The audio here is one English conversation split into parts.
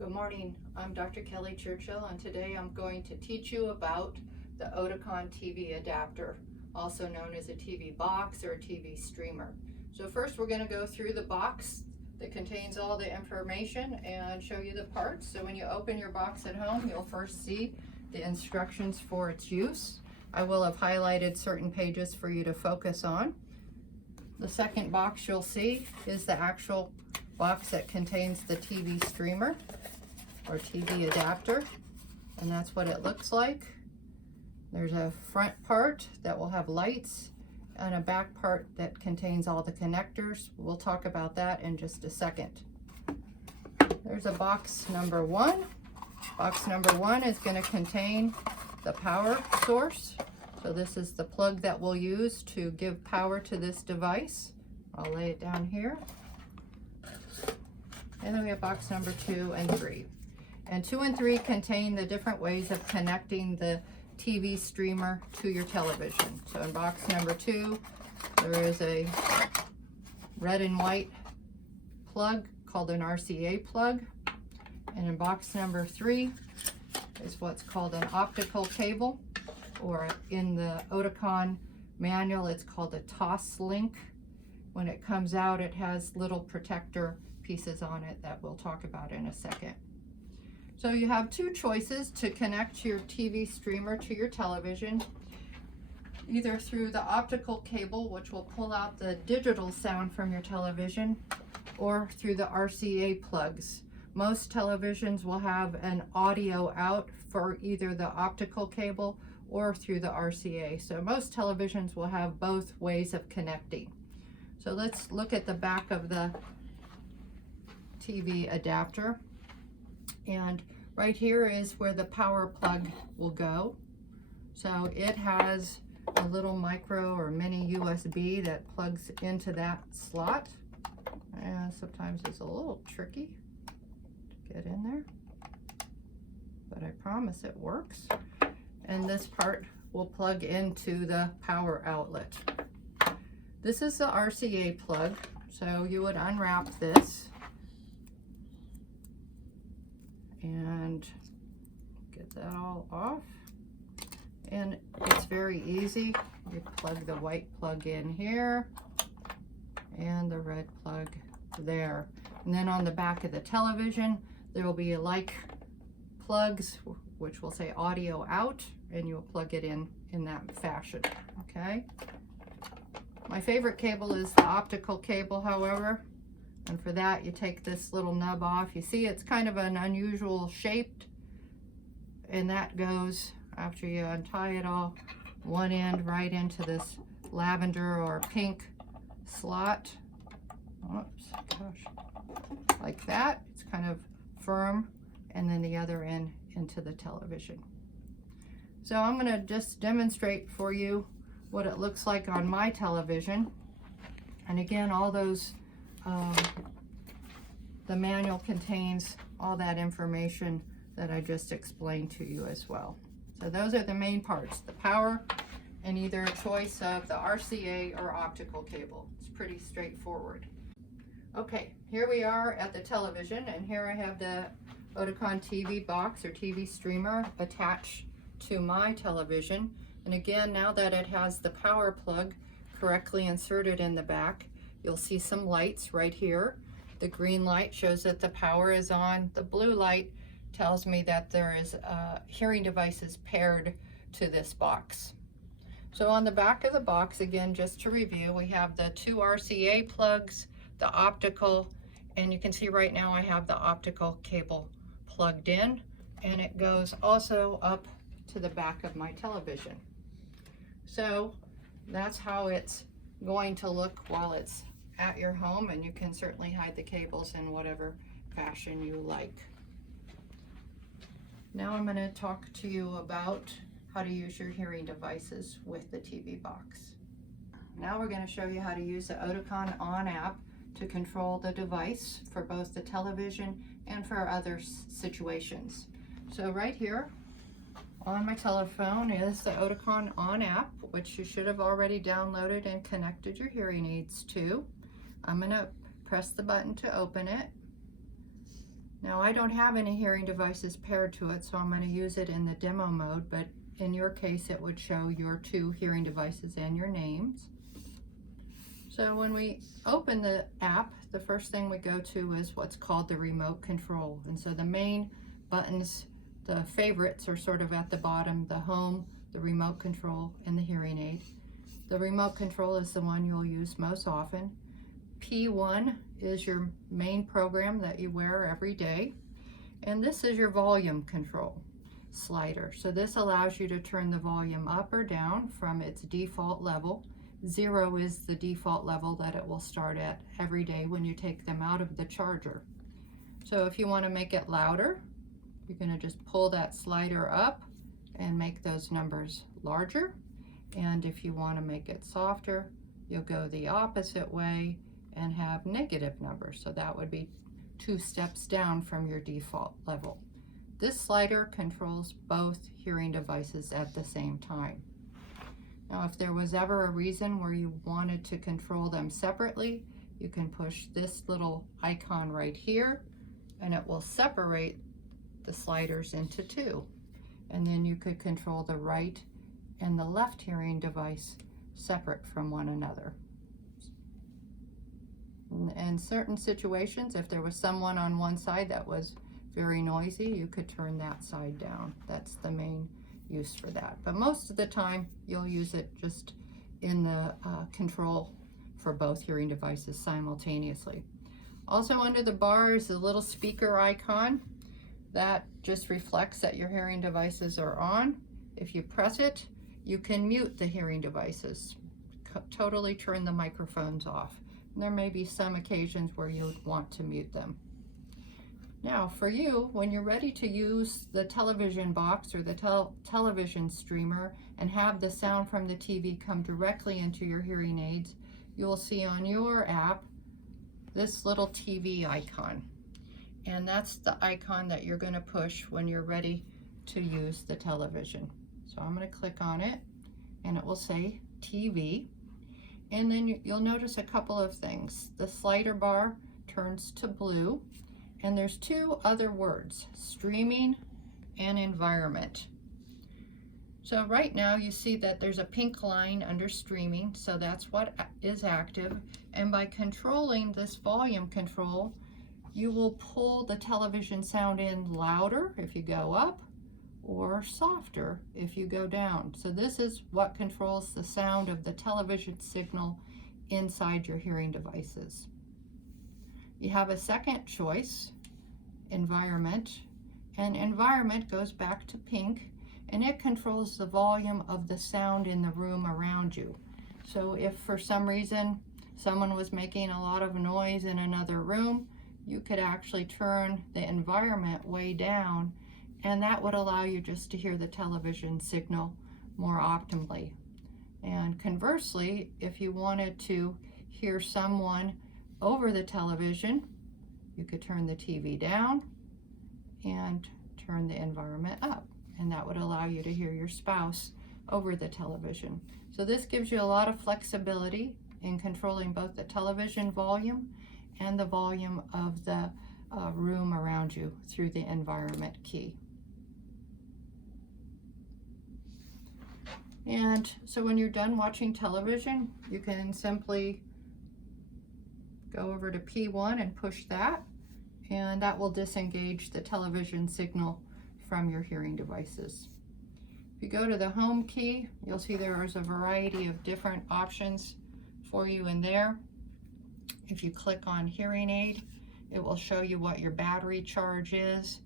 Good morning, I'm Dr. Kelly Churchill, and today I'm going to teach you about the Oticon TV adapter, also known as a TV box or a TV streamer. So first we're going to go through the box that contains all the information and show you the parts. So when you open your box at home, you'll first see the instructions for its use. I will have highlighted certain pages for you to focus on. The second box you'll see is the actual box that contains the TV streamer or TV adapter, and that's what it looks like. There's a front part that will have lights and a back part that contains all the connectors. We'll talk about that in just a second. There's a box number one. Box number one is going to contain the power source. So this is the plug that we'll use to give power to this device. I'll lay it down here. And then we have box number 2 and 3. And 2 and 3 contain the different ways of connecting the TV streamer to your television. So in box number 2, there is a red and white plug called an RCA plug. And in box number 3 is what's called an optical cable, or in the Oticon manual, it's called a toss link. When it comes out, it has little protector pieces on it that we'll talk about in a second. So you have two choices to connect your TV streamer to your television, either through the optical cable, which will pull out the digital sound from your television, or through the RCA plugs. Most televisions will have an audio out for either the optical cable or through the RCA. So most televisions will have both ways of connecting. So let's look at the back of the TV adapter. And right here is where the power plug will go. So it has a little micro or mini USB that plugs into that slot. And sometimes it's a little tricky to get in there, but I promise it works. And this part will plug into the power outlet. This is the RCA plug, so you would unwrap this and get that all off. And it's very easy. You plug the white plug in here and the red plug there. And then on the back of the television, there will be like plugs, which will say audio out, and you'll plug it in that fashion, okay? My favorite cable is the optical cable, however, and for that you take this little nub off. You see it's kind of an unusual shape, and that goes, after you untie it all, one end right into this lavender or pink slot. Oops, gosh, like that. It's kind of firm, and then the other end into the television. So I'm going to just demonstrate for you what it looks like on my television. And again, all those, the manual contains all that information that I just explained to you as well. So those are the main parts, the power and either a choice of the RCA or optical cable. It's pretty straightforward. Okay, here we are at the television, and here I have the Oticon TV box or TV streamer attached to my television. And again, now that it has the power plug correctly inserted in the back, you'll see some lights right here. The green light shows that the power is on. The blue light tells me that there is hearing devices paired to this box. So on the back of the box, again, just to review, we have the two RCA plugs, the optical, and you can see right now I have the optical cable plugged in, and it goes also up to the back of my television. So that's how it's going to look while it's at your home, and you can certainly hide the cables in whatever fashion you like. Now I'm going to talk to you about how to use your hearing devices with the TV box. Now we're going to show you how to use the Oticon app to control the device for both the television and for other situations. So right here on my telephone is the Oticon app, which you should have already downloaded and connected your hearing aids to. I'm going to press the button to open it, Now I don't have any hearing devices paired to it, so I'm going to use it in the demo mode, but in your case it would show your 2 hearing devices and your names. So when we open the app, the first thing we go to is what's called the remote control. And so the main buttons, the favorites, are sort of at the bottom: the home, the remote control, and the hearing aid. The remote control is the one you'll use most often. P1 is your main program that you wear every day. And this is your volume control slider. So this allows you to turn the volume up or down from its default level. 0 is the default level that it will start at every day when you take them out of the charger. So if you want to make it louder, you're going to just pull that slider up and make those numbers larger. And if you want to make it softer, you'll go the opposite way and have negative numbers. So that would be 2 steps down from your default level. This slider controls both hearing devices at the same time. Now, if there was ever a reason where you wanted to control them separately, you can push this little icon right here, and it will separate the sliders into 2. And then you could control the right and the left hearing device separate from one another. In certain situations, if there was someone on one side that was very noisy, you could turn that side down. That's the main use for that. But most of the time, you'll use it just in the control for both hearing devices simultaneously. Also under the bar is a little speaker icon. That just reflects that your hearing devices are on. If you press it, you can mute the hearing devices, totally turn the microphones off. And there may be some occasions where you would want to mute them. Now for you, when you're ready to use the television box or the television streamer and have the sound from the TV come directly into your hearing aids, you'll see on your app this little TV icon. And that's the icon that you're going to push when you're ready to use the television. So I'm going to click on it and it will say TV. And then you'll notice a couple of things. The slider bar turns to blue, and there's 2 other words: streaming and environment. So right now you see that there's a pink line under streaming, so that's what is active. And by controlling this volume control, you will pull the television sound in louder if you go up, or softer if you go down. So this is what controls the sound of the television signal inside your hearing devices. You have a second choice, environment, and environment goes back to pink, and it controls the volume of the sound in the room around you. So if for some reason someone was making a lot of noise in another room, you could actually turn the environment way down, and that would allow you just to hear the television signal more optimally. And conversely, if you wanted to hear someone over the television, you could turn the TV down and turn the environment up, and that would allow you to hear your spouse over the television. So this gives you a lot of flexibility in controlling both the television volume and the volume of the room around you through the environment key. And so when you're done watching television, you can simply go over to P1 and push that, and that will disengage the television signal from your hearing devices. If you go to the home key, you'll see there is a variety of different options for you in there. If you click on hearing aid, it will show you what your battery charge is,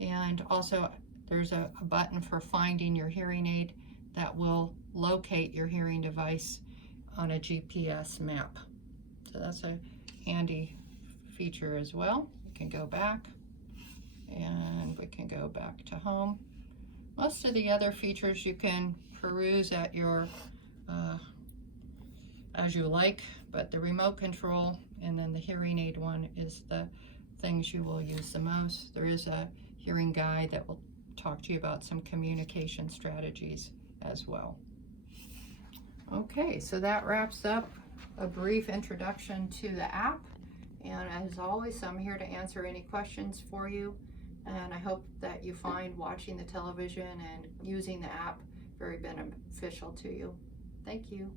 and also there's a button for finding your hearing aid that will locate your hearing device on a GPS map. So that's a handy feature as well. We can go back, and we can go back to home. Most of the other features you can peruse at your as you like, but the remote control and then the hearing aid one is the things you will use the most. There is a hearing guide that will talk to you about some communication strategies as well. Okay, so that wraps up a brief introduction to the app, And as always, I'm here to answer any questions for you. And I hope that you find watching the television and using the app very beneficial to you. Thank you.